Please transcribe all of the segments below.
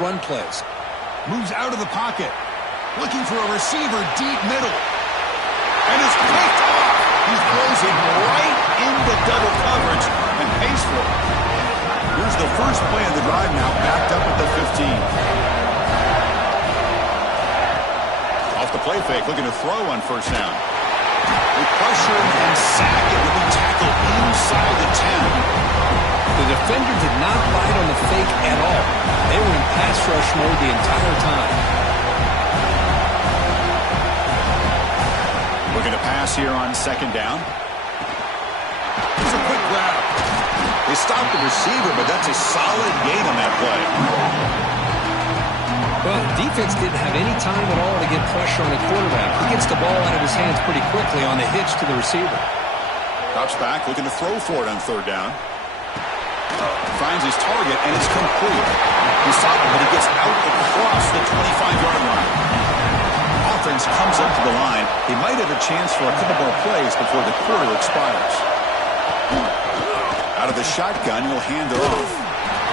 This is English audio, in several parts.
run plays. Moves out of the pocket. Looking for a receiver deep middle. And it's picked off. He throws it right into double coverage and pays for it. Here's the first play of the drive now, backed up at the 15. Off the play fake, looking to throw on first down. They pressure and sack it with a tackle inside the 10. The defender did not bite on the fake at all. They were in pass rush mode the entire time. Looking to pass here on second down. Here's a quick grab. They stopped the receiver, but that's a solid gain on that play. Well, the defense didn't have any time at all to get pressure on the quarterback. He gets the ball out of his hands pretty quickly on the hitch to the receiver. Drops back, looking to throw for it on third down. Finds his target, and it's complete. He stopped him, but he gets out across the 25-yard line. Offense comes up to the line. He might have a chance for a couple more plays before the quarter expires. Out of the shotgun, he'll hand it off.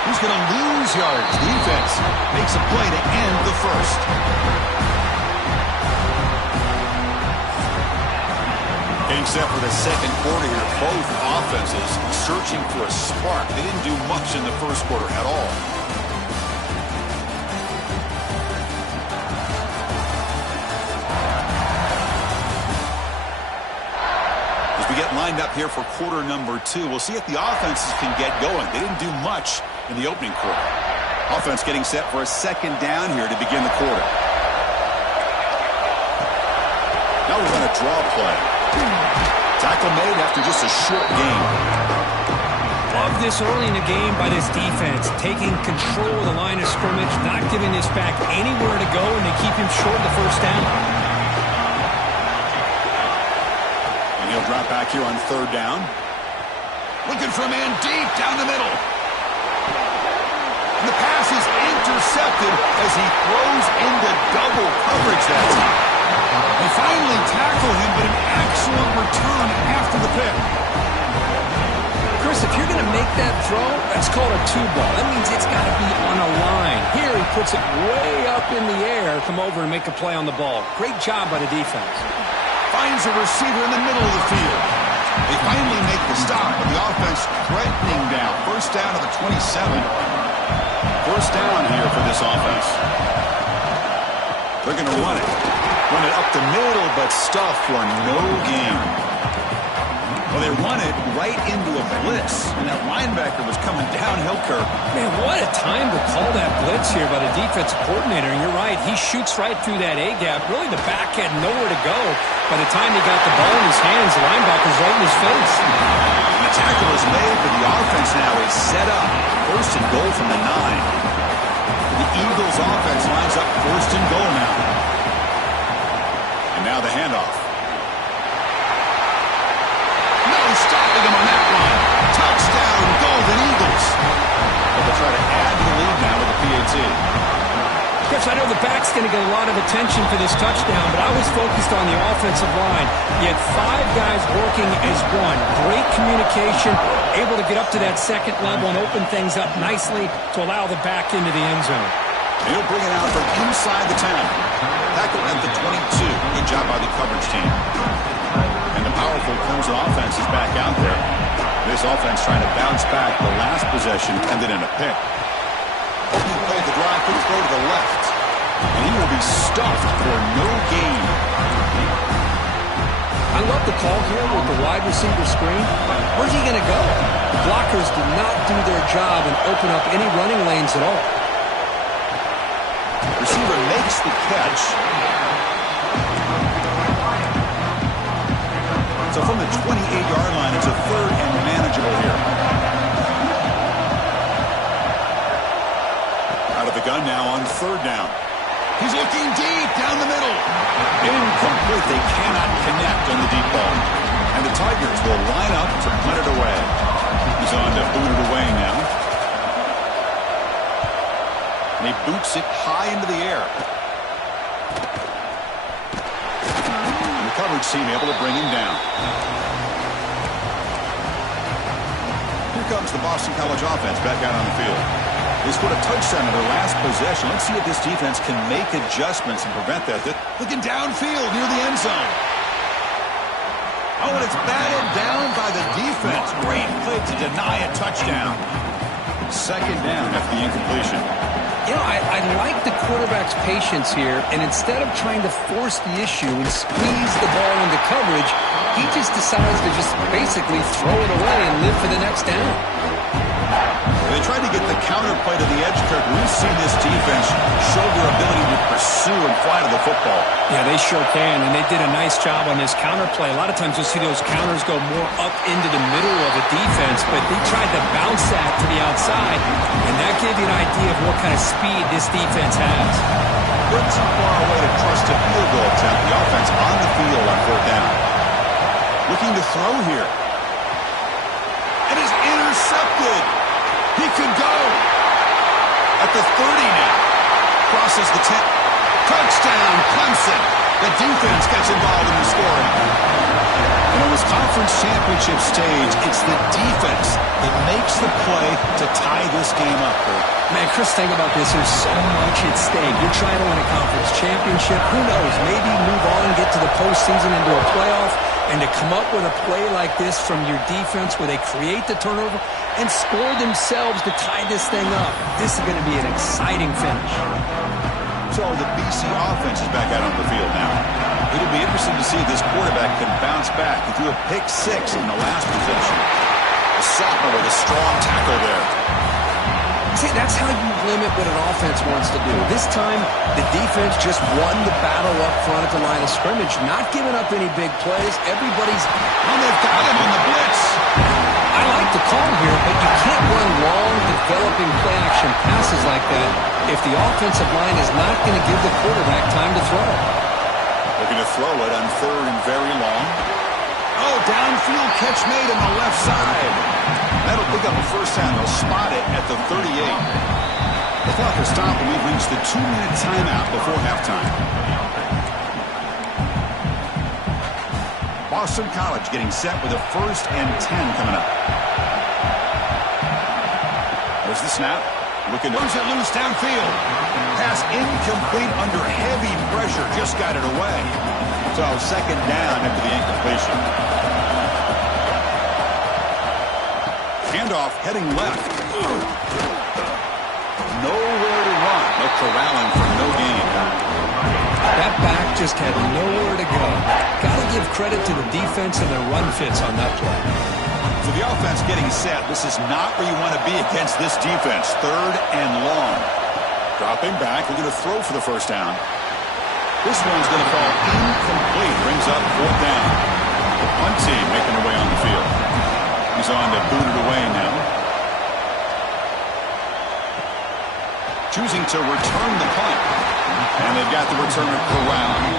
He's going to lose yards. The defense makes a play to end the first. Getting set for the second quarter here. Both offenses searching for a spark. They didn't do much in the first quarter at all. As we get lined up here for quarter number 2, we'll see if the offenses can get going. They didn't do much in the opening quarter. Offense getting set for a second down here to begin the quarter. Now we're going to draw play. Tackle made after just a short gain. Love this early in the game by this defense, taking control of the line of scrimmage, not giving this back anywhere to go, and they keep him short of the first down. And he'll drop back here on third down. Looking for a man deep down the middle. And the pass is intercepted as he throws into double coverage that time. They finally tackle him, but an excellent return after the pick. Chris, if you're going to make that throw, that's called a two ball. That means it's got to be on a line. Here he puts it way up in the air, come over and make a play on the ball. Great job by the defense. Finds a receiver in the middle of the field. They finally make the stop, but the offense threatening down. First down to the 27. First down here for this offense. They're going to run it. Run it up the middle, but stuffed for no gain. Well, they run it right into a blitz, and that linebacker was coming downhill curve. Man, what a time to call that blitz here by the defensive coordinator. And you're right, he shoots right through that A-gap. Really, the back had nowhere to go. By the time he got the ball in his hands, the linebacker's right in his face. And the tackle is made, but the offense now is set up. First and goal from the 9. The Eagles offense lines up first and goal now. And now the handoff. No stopping him on that one. Touchdown, Golden Eagles. But they'll try to add to the lead now with the PAT. Chris, I know the back's going to get a lot of attention for this touchdown, but I was focused on the offensive line. You had 5 guys working as one. Great communication, able to get up to that second level and open things up nicely to allow the back into the end zone. And he'll bring it out from inside the 10. Tackle at the 22. Good job by the coverage team. And the powerful Clemson offense is back out there. This offense trying to bounce back. The last possession ended in a pick. Opening play of the drive, quick throw to the left. And he will be stuffed for no gain. I love the call here with the wide receiver screen. Where's he going to go? The blockers did not do their job and open up any running lanes at all. Receiver makes the catch. So from the 28-yard line, it's a third and manageable here. Out of the gun now on third down. He's looking deep down the middle. Incomplete. They cannot connect on the deep ball. And the Tigers will line up to punt it away. He's on to boot it away now. And he boots it high into the air. And the coverage team able to bring him down. Here comes the Boston College offense back out on the field. They scored a touchdown in their last possession. Let's see if this defense can make adjustments and prevent that. Looking downfield near the end zone. Oh, and it's batted down by the defense. Great play to deny a touchdown. Second down after the incompletion. You know, I like the quarterback's patience here, and instead of trying to force the issue and squeeze the ball into coverage, he just decides to just basically throw it away and live for the next down. They tried to get the counter play to the edge, Kirk. We've seen this defense show their ability to pursue and fly to the football. Yeah, they sure can, and they did a nice job on this counter play. A lot of times you'll see those counters go more up into the middle of a defense, but they tried to bounce that to the outside, and that gave you an idea of what kind of speed this defense has. Good too far away to trust a field goal attempt. The offense on the field on fourth down. Looking to throw here. And is intercepted. He could go. At the 30 now. Crosses the 10. Touchdown, Clemson. The defense gets involved in the scoring. And on this conference championship stage, it's the defense that makes the play to tie this game up, Kurt. Man, Chris, think about this. There's so much at stake. You're trying to win a conference championship. Who knows? Maybe move on, get to the postseason, into a playoff. And to come up with a play like this from your defense where they create the turnover and score themselves to tie this thing up, this is going to be an exciting finish. So the BC offense is back out on the field now. It'll be interesting to see if this quarterback can bounce back. He threw a pick 6 in the last possession. The sophomore with a strong tackle there. See, that's how you limit what an offense wants to do. This time, the defense just won the battle up front at the line of scrimmage, not giving up any big plays. Everybody's... Oh, they've got him on the blitz. I like the call here, but you can't run long, developing play-action passes like that if the offensive line is not going to give the quarterback time to throw. Looking to throw it on third and very long. Oh, downfield catch made on the left side. That'll pick up a first down. They'll spot it at the 38. The clock will stop, and we've reached the 2-minute timeout before halftime. Boston College getting set with a 1st and 10 coming up. There's the snap. Looking to lose it loose downfield. Pass incomplete under heavy pressure. Just got it away. So second down after the incompletion. Handoff heading left. Nowhere to run. No corralling for no gain. That back just had nowhere to go. Got to give credit to the defense and their run fits on that play. So the offense getting set. This is not where you want to be against this defense. 3rd and long. Dropping back. We're going to throw for the first down. This one's going to fall incomplete. Brings up 4th down. The punt team making their way on the field. He's on to boot it away now. Choosing to return the punt. And they've got the returner corralled.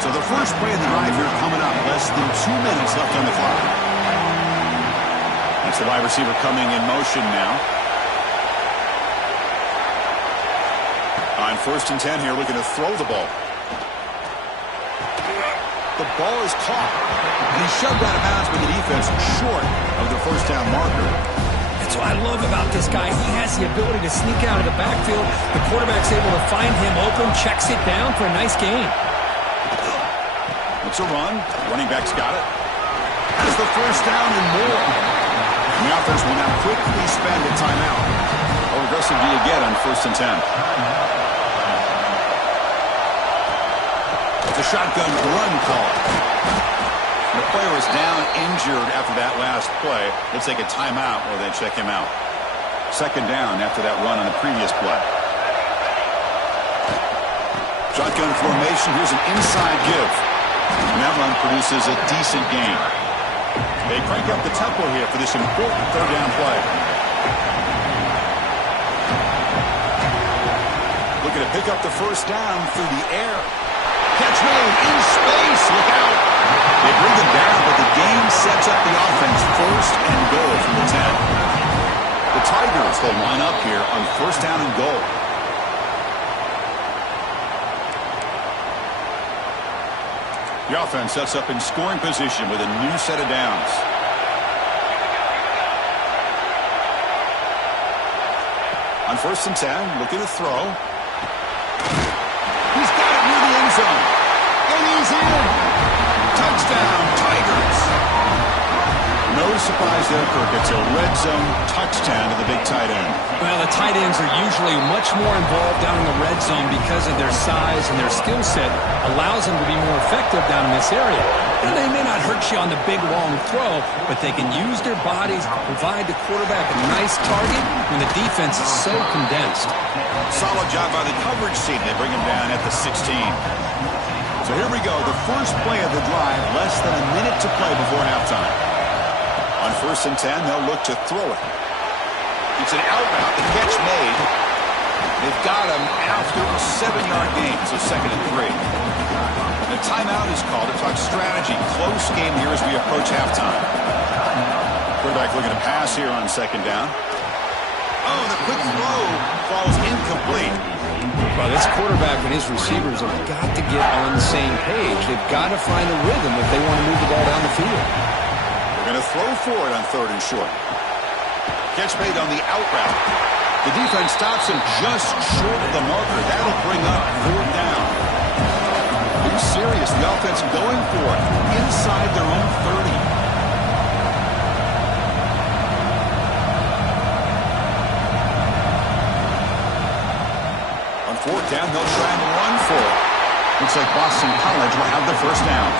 So the first play of the drive here coming up. Less than 2 minutes left on the clock. That's the wide receiver coming in motion now. On 1st and 10 here, looking to throw the ball. The ball is caught. And he's shoved out of bounds with the defense short of the first down marker. That's what I love about this guy. He has the ability to sneak out of the backfield. The quarterback's able to find him open, checks it down for a nice gain. It's a run. Running back's got it. Has the first down and more. And the offense will now quickly spend a timeout. How aggressive do you get on 1st and 10? It's a shotgun run call. The player is down injured after that last play. They'll take a timeout while they check him out. Second down after that run on the previous play. Shotgun formation. Here's an inside give. And that run produces a decent gain. They crank up the tempo here for this important 3rd down play. Looking to pick up the first down through the air. Catch made in space. Look out. They bring them down, but the game sets up the offense. 1st and goal from the 10. The Tigers will line up here on 1st down and goal. The offense sets up in scoring position with a new set of downs. On 1st and 10, looking to throw. He's got it near the end zone. And he's in. Touchdown, Tigers. No surprise there, Kirk. It's a red zone touchdown to the big tight end. Well, the tight ends are usually much more involved down in the red zone because of their size and their skill set allows them to be more effective down in this area. Now, they may not hurt you on the big, long throw, but they can use their bodies to provide the quarterback a nice target when the defense is so condensed. Solid job by the coverage team. They bring him down at the 16. So here we go. The first play of the drive, less than a minute to play before halftime. On 1st and 10, they'll look to throw it. It's an out route. The catch made. They've got him after a 7-yard gain, so 2nd and 3. The timeout is called to talk strategy. Close game here as we approach halftime. Quarterback looking to pass here on 2nd down. Oh, the quick throw falls incomplete. Well, this quarterback and his receivers have got to get on the same page. They've got to find a rhythm if they want to move the ball down the field. Going to throw for it on 3rd and short. Catch made on the out route. The defense stops him just short of the marker. That'll bring up 4th down. Being serious, the offense going for it inside their own 30. On 4th down, they'll try and run for it. Looks like Boston College will have the 1st down.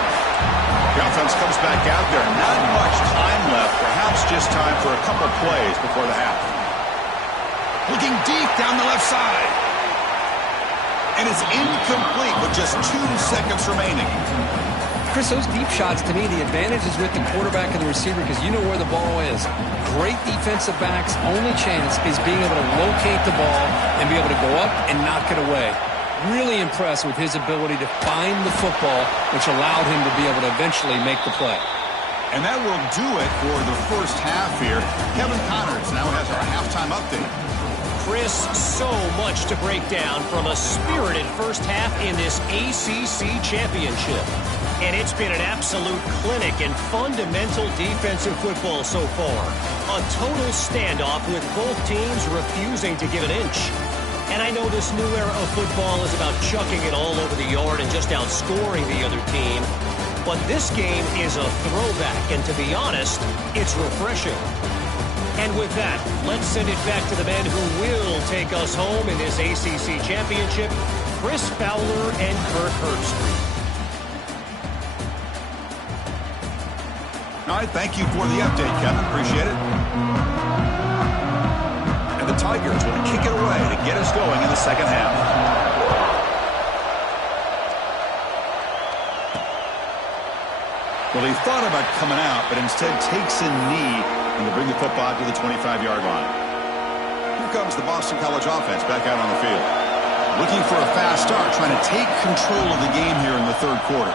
The offense comes back out there. Not much time left. Perhaps just time for a couple plays before the half. Looking deep down the left side. And it's incomplete with just 2 seconds remaining. Chris, those deep shots, to me, the advantage is with the quarterback and the receiver because you know where the ball is. Great defensive backs' only chance is being able to locate the ball and be able to go up and knock it away. Really impressed with his ability to find the football, which allowed him to be able to eventually make the play. And that will do it for the first half here. Kevin Connors now has our halftime update. Chris, so much to break down from a spirited first half in this ACC championship. And it's been an absolute clinic in fundamental defensive football so far. A total standoff with both teams refusing to give an inch. And I know this new era of football is about chucking it all over the yard and just outscoring the other team. But this game is a throwback, and to be honest, it's refreshing. And with that, let's send it back to the men who will take us home in this ACC championship, Chris Fowler and Kirk Herbstreit. All right, thank you for the update, Kevin. Appreciate it. And the Tigers will kick it away to get us going in the second half. Well, he thought about coming out, but instead takes a knee and to bring the football to the 25-yard line. Here comes the Boston College offense back out on the field. Looking for a fast start, trying to take control of the game here in the third quarter.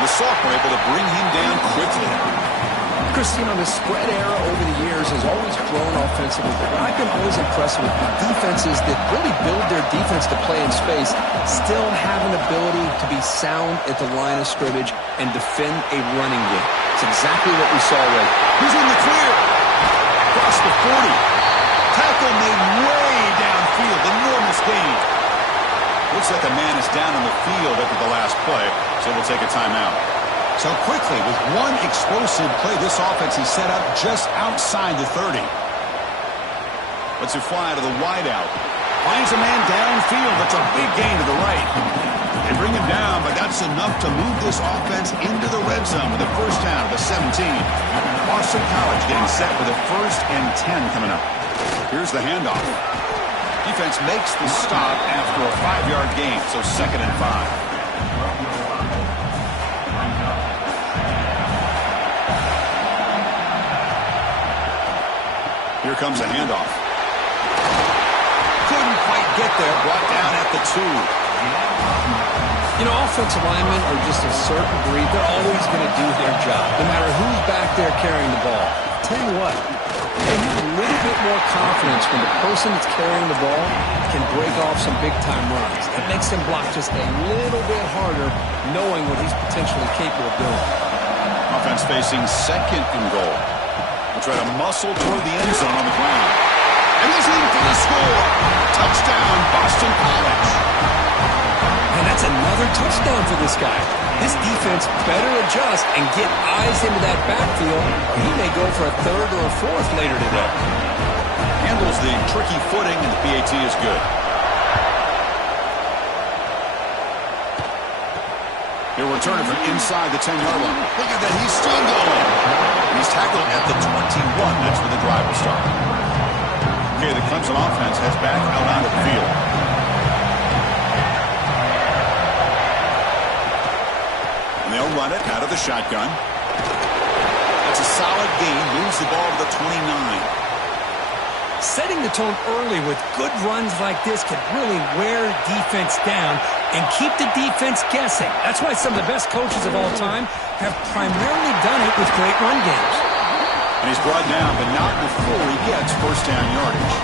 The sophomore able to bring him down quickly. Chris, you know, the spread era over the years has always grown offensively, but I've been always impressed with defenses that really build their defense to play in space, still have an ability to be sound at the line of scrimmage and defend a running game. It's exactly what we saw with. He's in the clear. Across the 40. Tackle made way downfield. Enormous gain. Looks like the man is down on the field after the last play, so we'll take a timeout. So quickly, with one explosive play, this offense is set up just outside the 30. Lets it fly to the wideout. Finds a man downfield. That's a big gain to the right. They bring him down, but that's enough to move this offense into the red zone with a first down at the 17. Boston College getting set with a 1st and 10 coming up. Here's the handoff. Defense makes the stop after a 5-yard gain, so 2nd and 5. Here comes a handoff. Couldn't quite get there. Brought down at the 2. You know, offensive linemen are just a certain breed. They're always going to do their job, no matter who's back there carrying the ball. Tell you what, they have a little bit more confidence when the person that's carrying the ball can break off some big-time runs. It makes them block just a little bit harder, knowing what he's potentially capable of doing. Offense facing 2nd and goal. We'll try to muscle toward the end zone on the ground. And he's in for the score. Touchdown, Boston College. And that's another touchdown for this guy. This defense better adjust and get eyes into that backfield. He may go for a third or a fourth later today. Handles the tricky footing, and the PAT is good. He'll return it from inside the 10-yard line. Look at that, he's still going. He's tackled at the 21. That's where the drive will start. Okay, the Clemson offense heads back out onto the field. And they'll run it out of the shotgun. That's a solid gain. Moves the ball to the 29. Setting the tone early with good runs like this can really wear defense down and keep the defense guessing. That's why some of the best coaches of all time have primarily done it with great run games. And he's brought down, but not before he gets first down yardage.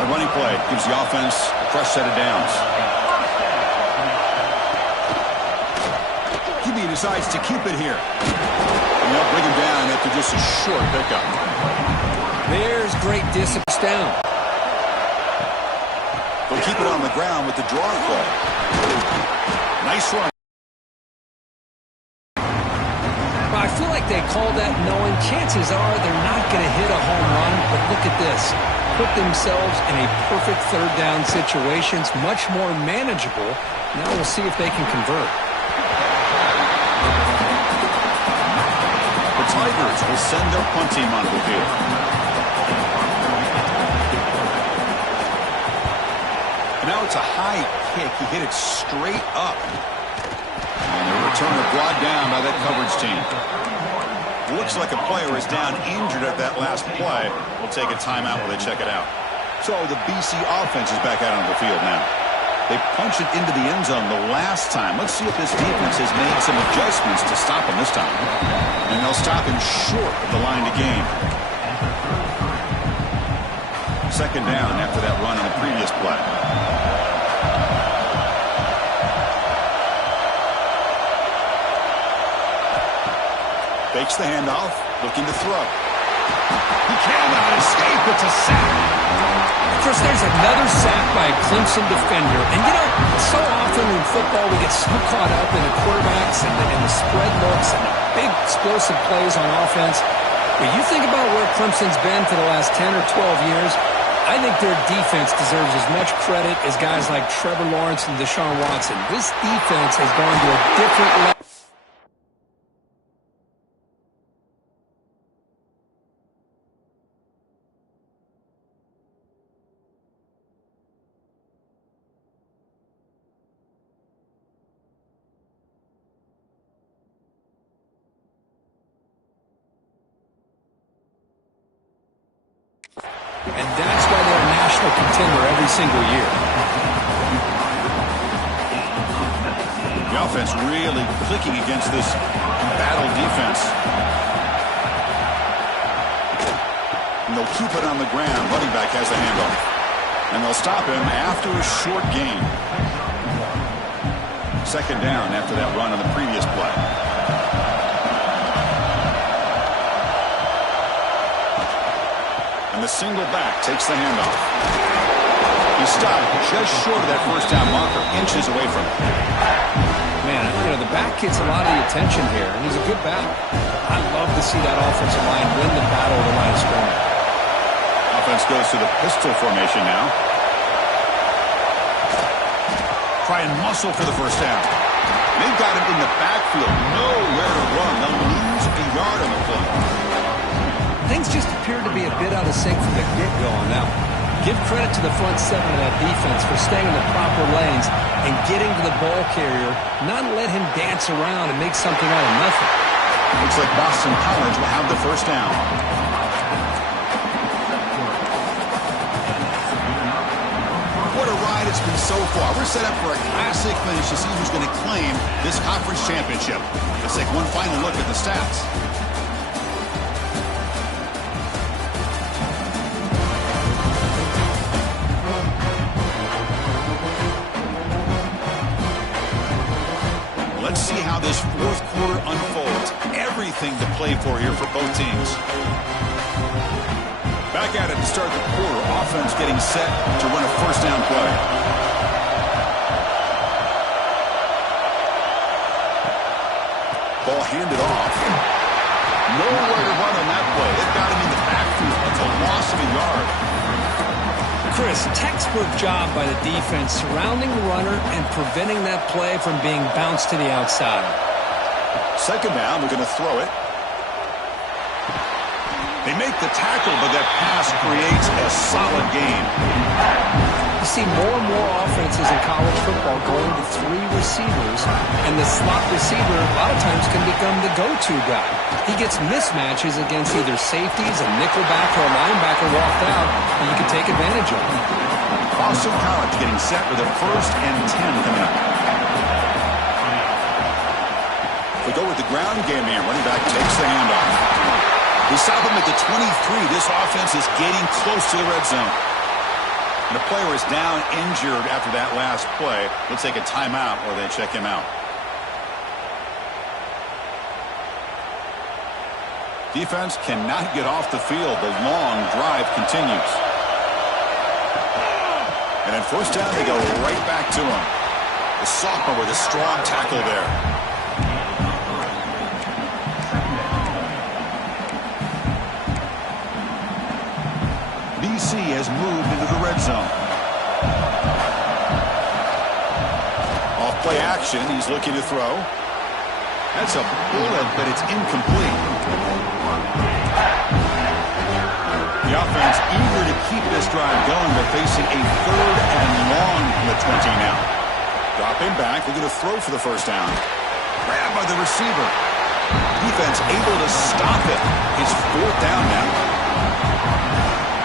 The running play gives the offense a fresh set of downs. QB decides to keep it here. And they'll bring him down after just a short pickup. There's great discipline down. They'll keep it on the ground with the draw play. Nice run. Well, I feel like they call that knowing chances are they're not going to hit a home run, but look at this. Put themselves in a perfect third down situation. It's much more manageable. Now we'll see if they can convert. The Tigers will send their punt team onto the field. Now it's a high kick. He hit it straight up. And the returner brought down by that coverage team. Looks like a player is down injured at that last play. We'll take a timeout while they check it out. So the BC offense is back out on the field now. They punched it into the end zone the last time. Let's see if this defense has made some adjustments to stop him this time. And they'll stop him short of the line to gain. Second down after that run on the previous play. Fakes the handoff, looking to throw. He cannot escape. It's a sack. Chris, there's another sack by a Clemson defender. And, you know, so often in football we get so caught up in the quarterbacks and the spread looks and the big explosive plays on offense. But you think about where Clemson's been for the last 10 or 12 years, I think their defense deserves as much credit as guys like Trevor Lawrence and Deshaun Watson. This defense has gone to a different level. And that's why they're a national contender every single year. The offense really clicking against this embattled defense. And they'll keep it on the ground. Running back has the handoff. And they'll stop him after a short gain. Second down after that run on the previous play. And the single back takes the handoff. He stopped just short of that first down marker, inches away from it. Man, you know, the back gets a lot of the attention here, and he's a good back. I love to see that offensive line win the battle of the line of scrimmage. Offense goes to the pistol formation now. Try and muscle for the first down. They've got him in the backfield. Nowhere to run. They'll lose a yard on the play. Things just appear to be a bit out of sync from the get-go on that one. Give credit to the front seven of that defense for staying in the proper lanes and getting to the ball carrier, not let him dance around and make something out of nothing. Looks like Boston College will have the first down. What a ride it's been so far. We're set up for a classic finish to see who's going to claim this conference championship. Let's take one final look at the stats. Let's see how this fourth quarter unfolds. Everything to play for here for both teams. Back at it to start the quarter. Offense getting set to run a first down play. Ball handed off. Nowhere to run on that play. They've got him in the backfield. It's a loss of a yard. Chris, textbook job by the defense surrounding the runner and preventing that play from being bounced to the outside. Second down, they're going to throw it. They make the tackle, but that pass creates a solid gain. You see more and more offenses in college football going to 3 receivers, and the slot receiver a lot of times can become the go-to guy. He gets mismatches against either safeties, a nickelback, or a linebacker walked out, and you can take advantage of it. Boston College getting set with a 1st and 10 coming up. We go with the ground game here. Running back takes the handoff. We stop him at the 23. This offense is getting close to the red zone. And the player is down injured after that last play. Looks like a timeout or they check him out. Defense cannot get off the field. The long drive continues. And at first down, they go right back to him. The sophomore with a strong tackle there. BC has moved into the red zone. Off play action, he's looking to throw. That's a bullet, but it's incomplete. The offense eager to keep this drive going, but facing a 3rd and long from the 20 now. Drop him back, looking to throw for the first down. Grabbed by the receiver. Defense able to stop it. It's 4th down now.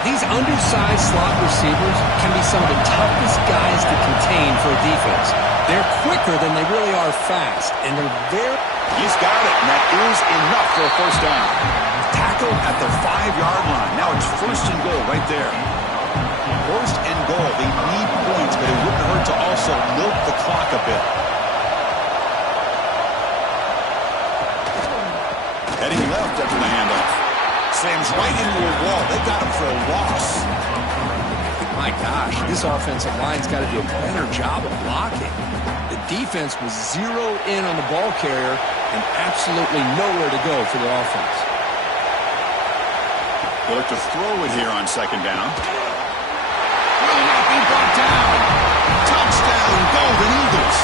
These undersized slot receivers can be some of the toughest guys to contain for a defense. They're quicker than they really are fast, and they're very... He's got it, and that is enough for a first down. Tackled at the 5-yard line. Now it's 1st and goal right there. 1st and goal. They need points, but it wouldn't hurt to also milk the clock a bit. Heading left after the handoff. Slams right into a wall. They got him for a loss. My gosh, this offensive line's got to do a better job of blocking. The defense was zeroed in on the ball carrier and absolutely nowhere to go for the offense. They look to throw it here on 2nd down. Will not be brought down. Touchdown, Golden Eagles.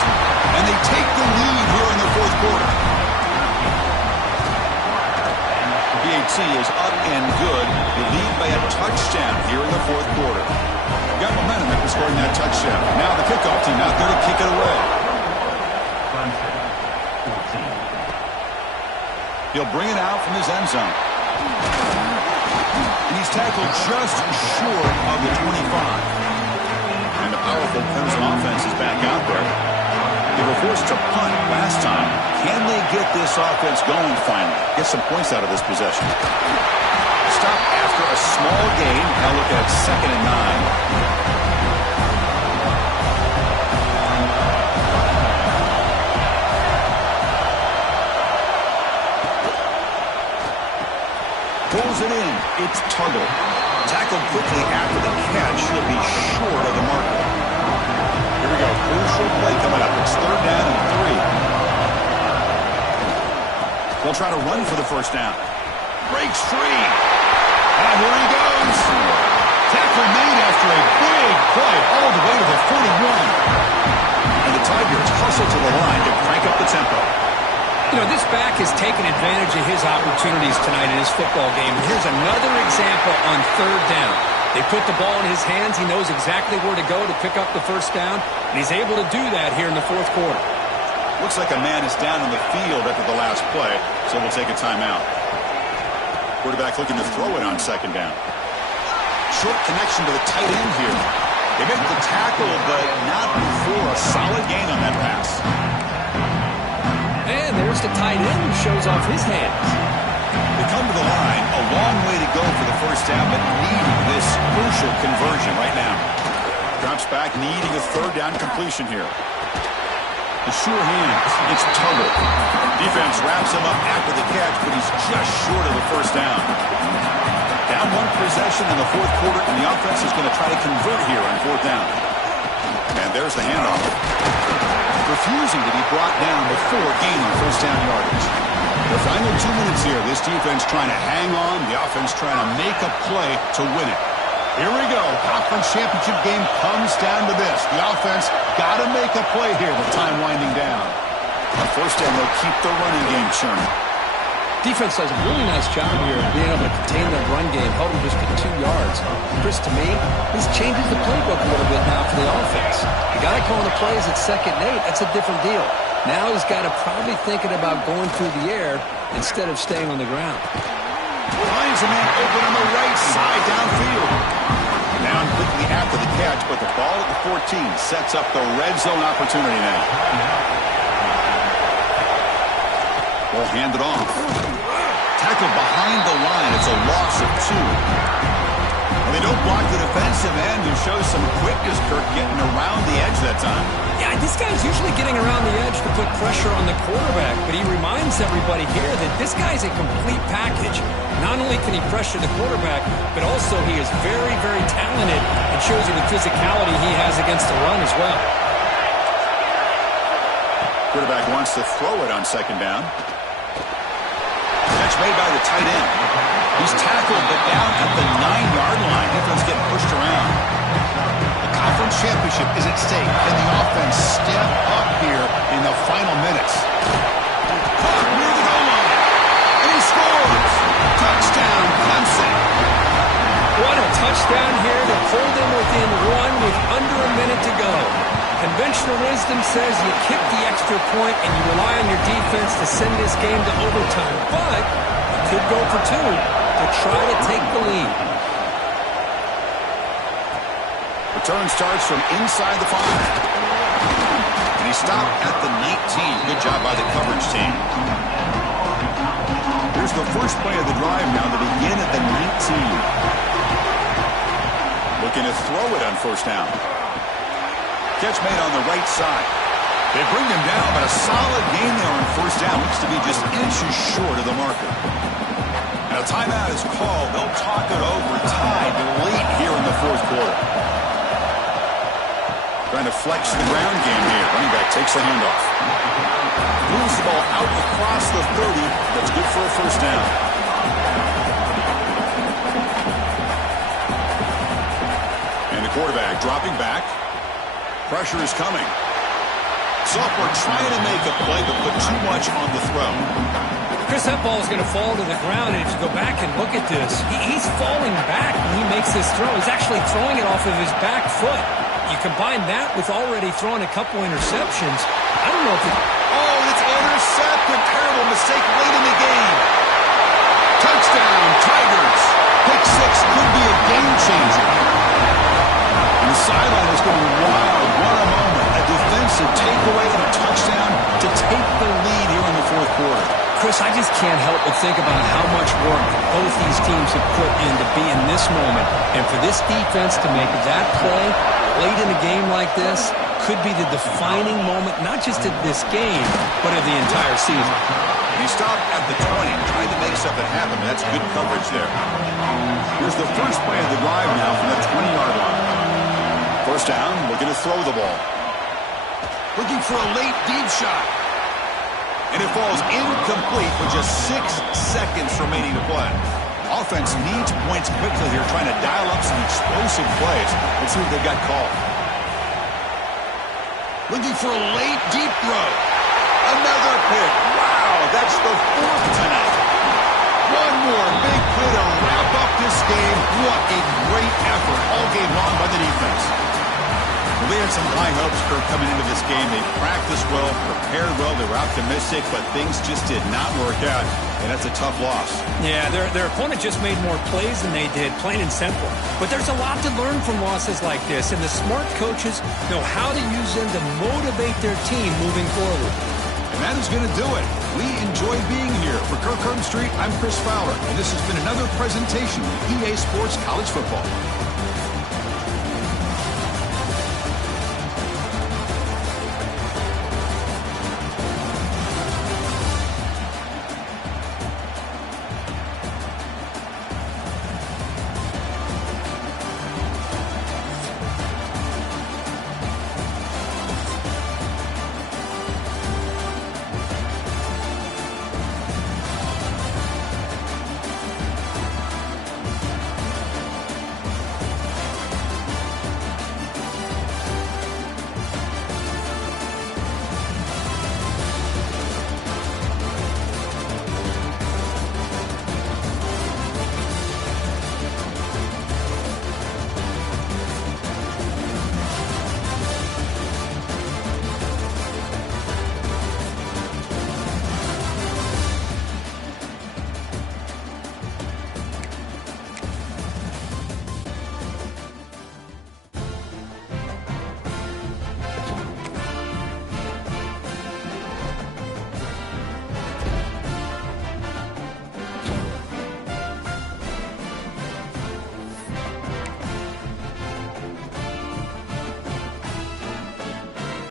And they take the lead here in the 4th quarter. BAT is up and good. They lead by a touchdown here in the 4th quarter. Got momentum after scoring that touchdown. Now the kickoff team out there to kick it away. He'll bring it out from his end zone. And he's tackled just short of the 25. And the powerful Clemson offense is back out there. They were forced to punt last time. Can they get this offense going finally? Get some points out of this possession. Stop after a small gain. Now look at 2nd and 9. Pulls it in. It's Tuggle. Tackled quickly after the catch. He'll be short of the marker. Here we go. Crucial play coming up. It's 3rd down and 3. They'll try to run for the first down. Breaks free. And here he goes. Tackle made after a big play all the way to the 41. And the Tigers hustle to the line to crank up the tempo. You know, this back has taken advantage of his opportunities tonight in his football game. And here's another example on 3rd down. They put the ball in his hands. He knows exactly where to go to pick up the first down. And he's able to do that here in the 4th quarter. Looks like a man is down on the field after the last play, so we'll take a timeout. Quarterback looking to throw it on 2nd down. Short connection to the tight end here. They make the tackle, but not before a solid gain on that pass. And there's the tight end who shows off his hands. They come to the line, a long way to go for the first down, but needing this crucial conversion right now. Drops back, needing a 3rd down completion here. The sure hands, it's Tuggle. Defense wraps him up after the catch, but he's just short of the first down. Down one possession in the fourth quarter, and the offense is going to try to convert here on fourth down. And there's the handoff. Refusing to be brought down before gaining first down yardage. The final 2 minutes here. This defense trying to hang on. The offense trying to make a play to win it. Here we go. Conference championship game comes down to this. The offense got to make a play here with time winding down. On first down, they'll keep the running game churning. Defense does a really nice job here of being able to contain their run game, held them just to 2 yards. Chris, to me, this changes the playbook a little bit now for the offense. The guy calling the plays at 2nd and 8, that's a different deal. Now he's got to probably thinking about going through the air instead of staying on the ground. Finds a man open on the right side downfield. Down quickly after the catch, but the ball at the 14 sets up the red zone opportunity now. Will hand it off. Tackled behind the line. It's a loss of 2. Well, they don't block the defensive end, who shows some quickness, Kirk, getting around the edge that time. Yeah, this guy's usually getting around the edge to put pressure on the quarterback, but he reminds everybody here that this guy's a complete package. Not only can he pressure the quarterback, but also he is very, very talented and shows you the physicality he has against the run as well. Quarterback wants to throw it on 2nd down. Catch made by the tight end. He's tackled, but down at the 9-yard line. Defense getting pushed around. The conference championship is at stake. Can the offense step up here in the final minutes? Caught near the goal line. And he scores. Touchdown, Clemson. What a touchdown here to pull them within 1 with under a minute to go. Conventional wisdom says you kick the extra point and you rely on your defense to send this game to overtime. But you could go for 2 to try to take the lead. Return starts from inside the 5. And he stopped at the 19. Good job by the coverage team. Here's the first play of the drive now to begin at the 19. Looking to throw it on first down. Catch made on the right side. They bring him down, but a solid gain there on first down. Looks to be just inches short of the marker. And a timeout is called. They'll talk it over, tied late here in the fourth quarter. Trying to flex the ground game here. Running back takes the handoff. Moves the ball out across the 30. That's good for a first down. And the quarterback dropping back. Pressure is coming. Sophomore trying to make a play, but put too much on the throw. Chris, that ball is going to fall to the ground, and if you go back and look at this, he's falling back when he makes this throw. He's actually throwing it off of his back foot. You combine that with already throwing a couple interceptions. I don't know if it... Oh, it's intercepted. Terrible mistake late in the game. Touchdown, Tigers. Pick 6 could be a game changer. And the sideline is going wild. What a moment. A defensive takeaway and a touchdown to take the lead here in the fourth quarter. Chris, I just can't help but think about how much work both these teams have put in to be in this moment. And for this defense to make that play late in a game like this could be the defining moment, not just of this game, but of the entire season. He stopped at the 20, trying to make something happen. That's good coverage there. Here's the first play of the drive now from the 20-yard line. First down, looking to throw the ball. Looking for a late deep shot. And it falls incomplete with just 6 seconds remaining to play. Offense needs points quickly here, trying to dial up some explosive plays. Let's see what they've got called. Looking for a late deep throw. Another pick. Wow, that's the 4th tonight. One more big play to wrap up this game. What a great effort all game long by the defense. Well, they had some high hopes, Kirk, coming into this game. They practiced well, prepared well, they were optimistic, but things just did not work out, and that's a tough loss. Yeah, their opponent just made more plays than they did, plain and simple. But there's a lot to learn from losses like this, and the smart coaches know how to use them to motivate their team moving forward. And that is going to do it. We enjoy being here. For Kirk Herbstreit, I'm Chris Fowler, and this has been another presentation of EA Sports College Football.